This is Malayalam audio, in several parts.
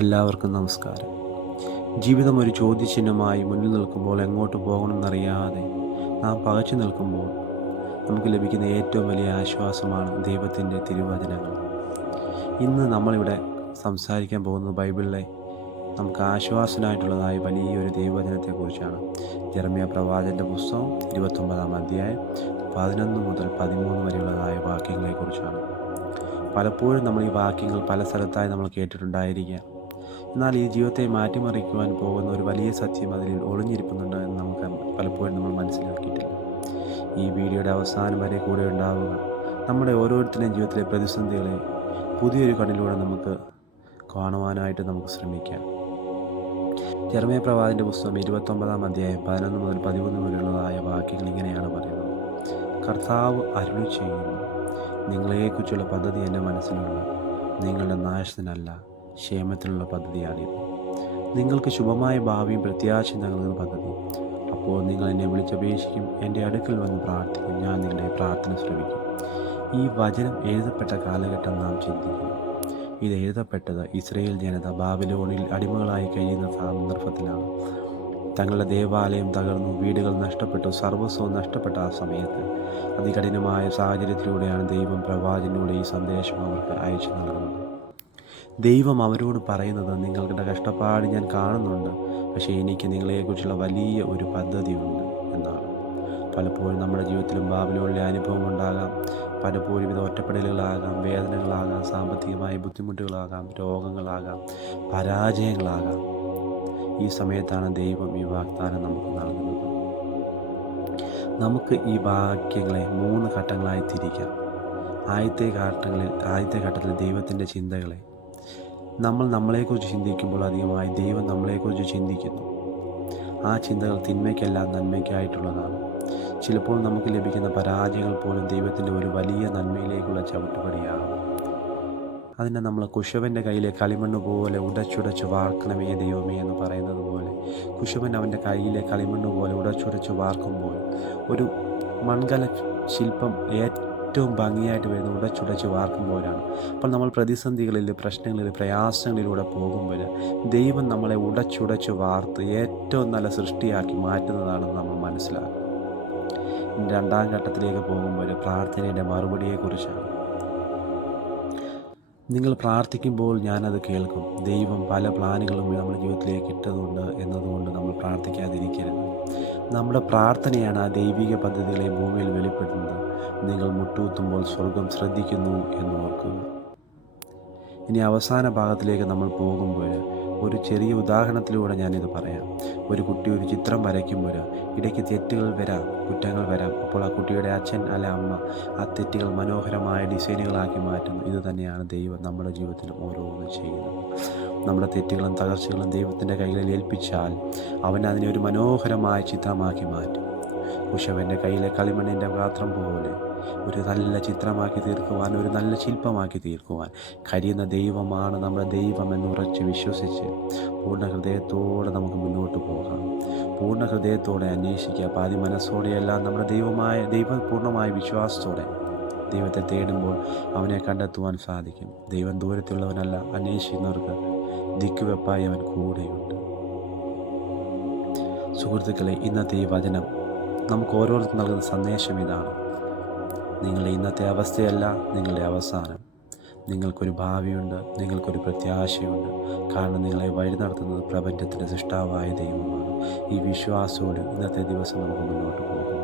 എല്ലാവർക്കും നമസ്കാരം. ജീവിതം ഒരു ചോദ്യചിഹ്നമായി മുന്നിൽ നിൽക്കുമ്പോൾ എങ്ങോട്ട് പോകണമെന്നറിയാതെ നാം പകച്ചു നിൽക്കുമ്പോൾ നമുക്ക് ലഭിക്കുന്ന ഏറ്റവും വലിയ ആശ്വാസമാണ് ദൈവത്തിൻ്റെ തിരുവചനങ്ങൾ. ഇന്ന് നമ്മളിവിടെ സംസാരിക്കാൻ പോകുന്നത് ബൈബിളിലെ നമുക്ക് ആശ്വാസനായിട്ടുള്ളതായ വലിയൊരു ദൈവവചനത്തെക്കുറിച്ചാണ്. യെരമ്യാ പ്രവാചകൻ്റെ പുസ്തകം 29-ാം അധ്യായം 11 മുതൽ 13 വരെയുള്ളതായ വാക്യങ്ങളെക്കുറിച്ചാണ്. പലപ്പോഴും നമ്മൾ ഈ വാക്യങ്ങൾ പല സ്ഥലത്തായി നമ്മൾ കേട്ടിട്ടുണ്ടായിരിക്കാം. എന്നാൽ ഈ ജീവിതത്തെ മാറ്റിമറിക്കുവാൻ പോകുന്ന ഒരു വലിയ സത്യം അതിൽ ഒളിഞ്ഞിരിക്കുന്നുണ്ട് എന്ന് നമുക്ക് പലപ്പോഴും നമ്മൾ മനസ്സിലാക്കിയിട്ടില്ല. ഈ വീഡിയോയുടെ അവസാനം വരെ കൂടെ ഉണ്ടാവുക. നമ്മുടെ ഓരോരുത്തരുടെയും ജീവിതത്തിലെ പ്രതിസന്ധികളെ പുതിയൊരു കണ്ണിലൂടെ നമുക്ക് കാണുവാനായിട്ട് നമുക്ക് ശ്രമിക്കാം. യെരമ്യാ പ്രവാചകൻ്റെ പുസ്തകം 29-ാം അധ്യായം 11 മുതൽ 13 വരെയുള്ളതായ വാക്യങ്ങൾ ഇങ്ങനെയാണ് പറയുന്നത്. കർത്താവ് അരുളി ചെയ്യുന്നു, നിങ്ങളെക്കുറിച്ചുള്ള പദ്ധതി എൻ്റെ മനസ്സിലുള്ള നിങ്ങളുടെ നാശത്തിനല്ല, ക്ഷേമത്തിലുള്ള പദ്ധതിയാണിത്. നിങ്ങൾക്ക് ശുഭമായ ഭാവിയും പ്രത്യാശയും നൽകുന്ന പദ്ധതി. അപ്പോൾ നിങ്ങൾ എന്നെ വിളിച്ചപേക്ഷിക്കും, എൻ്റെ അടുക്കൽ വന്ന് പ്രാർത്ഥിക്കും, ഞാൻ നിങ്ങളുടെ പ്രാർത്ഥന ശ്രമിക്കും. ഈ വചനം എഴുതപ്പെട്ട കാലഘട്ടം നാം ചിന്തിക്കണം. ഇത് എഴുതപ്പെട്ടത് ഇസ്രായേൽ ജനത ബാബിലോണിൽ അടിമകളായി കഴിയുന്ന സന്ദർഭത്തിലാണ്. തങ്ങളുടെ ദേവാലയം തകർന്നു, വീടുകൾ നഷ്ടപ്പെട്ടു, സർവസ്വവും നഷ്ടപ്പെട്ട ആ സമയത്ത് അതികഠിനമായ സാഹചര്യത്തിലൂടെയാണ് ദൈവം പ്രവാചകനിലൂടെ ഈ സന്ദേശം അവർക്ക് അയച്ചു നൽകുന്നത്. ദൈവം അവരോട് പറയുന്നത്, നിങ്ങളുടെ കഷ്ടപ്പാട് ഞാൻ കാണുന്നുണ്ട്, പക്ഷേ എനിക്ക് നിങ്ങളെക്കുറിച്ചുള്ള വലിയ ഒരു പദ്ധതിയുണ്ട് എന്നാണ്. പലപ്പോഴും നമ്മുടെ ജീവിതത്തിലും ബാബിലോണിലെ അനുഭവം ഉണ്ടാകാം. പലപ്പോഴും ഇത് ഒറ്റപ്പെടലുകളാകാം, വേദനകളാകാം, സാമ്പത്തികമായ ബുദ്ധിമുട്ടുകളാകാം, രോഗങ്ങളാകാം, പരാജയങ്ങളാകാം. ഈ സമയത്താണ് ദൈവം ഈ വാഗ്ദാനം നമുക്ക് നൽകുന്നത്. നമുക്ക് ഈ വാക്യങ്ങളെ 3 ഘട്ടങ്ങളായി തിരിക്കാം. ആദ്യത്തെ ഘട്ടത്തിൽ ദൈവത്തിൻ്റെ ചിന്തകളെ. നമ്മൾ നമ്മളെക്കുറിച്ച് ചിന്തിക്കുമ്പോൾ അധികമായി ദൈവം നമ്മളെക്കുറിച്ച് ചിന്തിക്കുന്നു. ആ ചിന്തകൾ തിന്മയ്ക്കല്ല, നന്മയ്ക്കായിട്ടുള്ളതാണ്. ചിലപ്പോൾ നമുക്ക് ലഭിക്കുന്ന പരാജയങ്ങൾ പോലും ദൈവത്തിൻ്റെ ഒരു വലിയ നന്മയിലേക്കുള്ള ചവിട്ടുപടിയാകും. അതിനെ നമ്മൾ കുശവൻ്റെ കയ്യിലെ കളിമണ്ണ് പോലെ ഉടച്ചുടച്ച് വാർക്കണമേ ദൈവമേ എന്ന് പറയുന്നത് പോലെ, കുശവൻ അവൻ്റെ കയ്യിലെ കളിമണ്ണ് പോലെ ഉടച്ചുടച്ച് വാർക്കുമ്പോൾ ഒരു മൺകല ശില്പം ഏറ്റവും ഭംഗിയായിട്ട് വരുന്ന ഉടച്ചുടച്ച് വാർക്കുമ്പോഴാണ്. അപ്പോൾ നമ്മൾ പ്രതിസന്ധികളിൽ, പ്രശ്നങ്ങളിൽ, പ്രയാസങ്ങളിലൂടെ പോകുമ്പോൾ ദൈവം നമ്മളെ ഉടച്ചുടച്ച് വാർത്ത് ഏറ്റവും നല്ല സൃഷ്ടിയാക്കി മാറ്റുന്നതാണെന്ന് നമ്മൾ മനസ്സിലാക്കും. രണ്ടാം ഘട്ടത്തിലേക്ക് പോകുമ്പോൾ പ്രാർത്ഥനയുടെ മറുപടിയെക്കുറിച്ചാണ്. നിങ്ങൾ പ്രാർത്ഥിക്കുമ്പോൾ ഞാനത് കേൾക്കും. ദൈവം പല പ്ലാനുകളും നമ്മുടെ ജീവിതത്തിലേക്ക് ഇട്ടതുണ്ട് എന്നതുകൊണ്ട് നമ്മൾ പ്രാർത്ഥിക്കാതിരിക്കരുത്. നമ്മുടെ പ്രാർത്ഥനയാണ് ആ ദൈവിക പദ്ധതികളെ ഭൂമിയിൽ വെളിപ്പെടുത്തുന്നത്. നിങ്ങൾ മുട്ടുകുത്തുമ്പോൾ സ്വർഗം ശ്രദ്ധിക്കുന്നു എന്ന് ഓർക്കുക. ഇനി അവസാന ഭാഗത്തിലേക്ക് നമ്മൾ പോകുമ്പോൾ ഒരു ചെറിയ ഉദാഹരണത്തിലൂടെ ഞാനിത് പറയാം. ഒരു കുട്ടി ഒരു ചിത്രം വരയ്ക്കുമ്പോൾ ഇടയ്ക്ക് തെറ്റുകൾ വരാം, കുറ്റങ്ങൾ വരാം. അപ്പോൾ ആ കുട്ടിയുടെ അച്ഛൻ അല്ല അമ്മ ആ തെറ്റുകൾ മനോഹരമായ ഡിസൈനുകളാക്കി മാറ്റുന്നു. ഇത് തന്നെയാണ് ദൈവം നമ്മുടെ ജീവിതത്തിലും ഓരോന്നും ചെയ്യുന്നത്. നമ്മുടെ തെറ്റുകളും തകർച്ചകളും ദൈവത്തിൻ്റെ കൈകളിൽ ഏൽപ്പിച്ചാൽ അവൻ അതിനെ ഒരു മനോഹരമായ ചിത്രമാക്കി മാറ്റും. കുശവൻ്റെ കയ്യിലെ കളിമണ്ണിൻ്റെ പാത്രം പോലെ ഒരു നല്ല ചിത്രമാക്കി തീർക്കുവാൻ, ഒരു നല്ല ശില്പമാക്കി തീർക്കുവാൻ കഴിയുന്ന ദൈവമാണ് നമ്മുടെ ദൈവം എന്ന് ഉറച്ച് വിശ്വസിച്ച് പൂർണ്ണ ഹൃദയത്തോടെ നമുക്ക് മുന്നോട്ട് പോകാം. പൂർണ്ണ ഹൃദയത്തോടെ അന്വേഷിക്കുക. പാതി മനസ്സോടെയെല്ലാം നമ്മുടെ ദൈവം പൂർണ്ണമായ വിശ്വാസത്തോടെ ദൈവത്തെ തേടുമ്പോൾ അവനെ കണ്ടെത്തുവാൻ സാധിക്കും. ദൈവം ദൂരത്തുള്ളവനല്ല, അന്വേഷിക്കുന്നവർക്ക് ദിക്കുവെപ്പായി അവൻ കൂടെയുണ്ട്. സുഹൃത്തുക്കളെ, ഇന്നത്തെ ഈ വചനം നമുക്ക് ഓരോരുത്തർക്കും നൽകുന്ന സന്ദേശം ഇതാണ്. നിങ്ങളുടെ ഇന്നത്തെ അവസ്ഥയല്ല നിങ്ങളുടെ അവസാനം. നിങ്ങൾക്കൊരു ഭാവിയുണ്ട്, നിങ്ങൾക്കൊരു പ്രത്യാശയുണ്ട്. കാരണം നിങ്ങളെ വഴി നടത്തുന്നത് പ്രപഞ്ചത്തിൻ്റെ സൃഷ്ടാവായ ദൈവമാണ്. ഈ വിശ്വാസത്തോട് ഇന്നത്തെ ദിവസം നമുക്ക് മുന്നോട്ട് പോകും.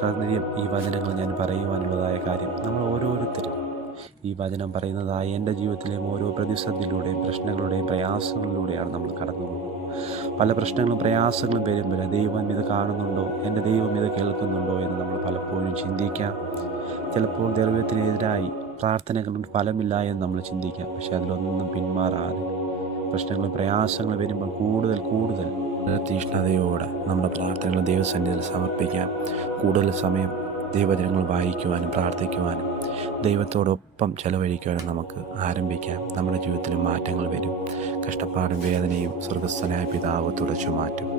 കാരണം ഈ വചനങ്ങൾ ഞാൻ പറയുവാനുള്ളതായ കാര്യം, നമ്മൾ ഓരോരുത്തരും ഈ വചനം പറയുന്നതായ എൻ്റെ ജീവിതത്തിലെയും ഓരോ പ്രതിസന്ധിയിലൂടെയും പ്രശ്നങ്ങളുടെയും പ്രയാസങ്ങളിലൂടെയാണ് നമ്മൾ കടന്നു പോകുന്നത്. പല പ്രശ്നങ്ങളും പ്രയാസങ്ങളും വരുമ്പോൾ ദൈവം ഇത് കാണുന്നുണ്ടോ, എൻ്റെ ദൈവം ഇത് കേൾക്കുന്നുണ്ടോ എന്ന് നമ്മൾ പലപ്പോഴും ചിന്തിക്കാം. ചിലപ്പോൾ ദൈവത്തിനെതിരായി പ്രാർത്ഥനകളും ഫലമില്ല എന്ന് നമ്മൾ ചിന്തിക്കാം. പക്ഷേ അതിലൊന്നും പിന്മാറാതെ പ്രശ്നങ്ങളും പ്രയാസങ്ങളും വരുമ്പോൾ കൂടുതൽ തീഷ്ണതയോടെ നമ്മുടെ പ്രാർത്ഥനകൾ ദൈവസന്നിധിയിൽ സമർപ്പിക്കാം. കൂടുതൽ സമയം ദൈവവചനങ്ങൾ വായിക്കുവാനും പ്രാർത്ഥിക്കുവാനും ദൈവത്തോടൊപ്പം ചെലവഴിക്കുവാനും നമുക്ക് ആരംഭിക്കാം. നമ്മുടെ ജീവിതത്തിൽ മാറ്റങ്ങൾ വരും. കഷ്ടപ്പാടും വേദനയും സ്വർഗസ്ഥനായ പിതാവ് തുടച്ചു മാറ്റും.